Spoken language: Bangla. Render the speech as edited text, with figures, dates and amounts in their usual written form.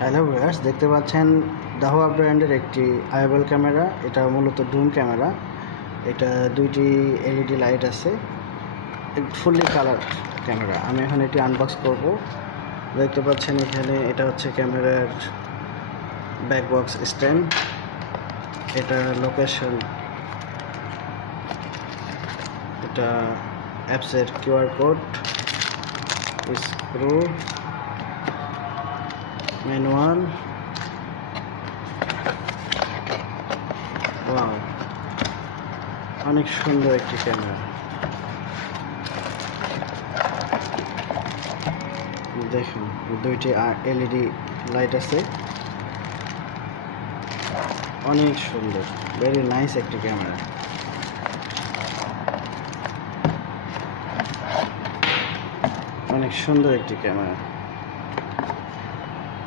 হ্যালো ভিউয়ার্স, দেখতে পাচ্ছেন দাহোয়া ব্র্যান্ডের একটি আইবল ক্যামেরা। এটা মূলত ডুম ক্যামেরা। এটা দুইটি এলইডি লাইট আছে, ফুললি কালার ক্যামেরা। আমি এখন এটি আনবক্স করব। দেখতে পাচ্ছেন এখানে এটা হচ্ছে ক্যামেরার ব্যাক বক্স স্ট্যান্ড। এটা লোকেশন, এটা অ্যাপসের QR code, screw, manual. Wow, অনেক সুন্দর একটি ক্যামেরা। দেখুন, দুইটি এলইডি লাইট আছে, অনেক সুন্দর, ভেরি নাইস একটি ক্যামেরা। অনেক সুন্দর একটি ক্যামেরা।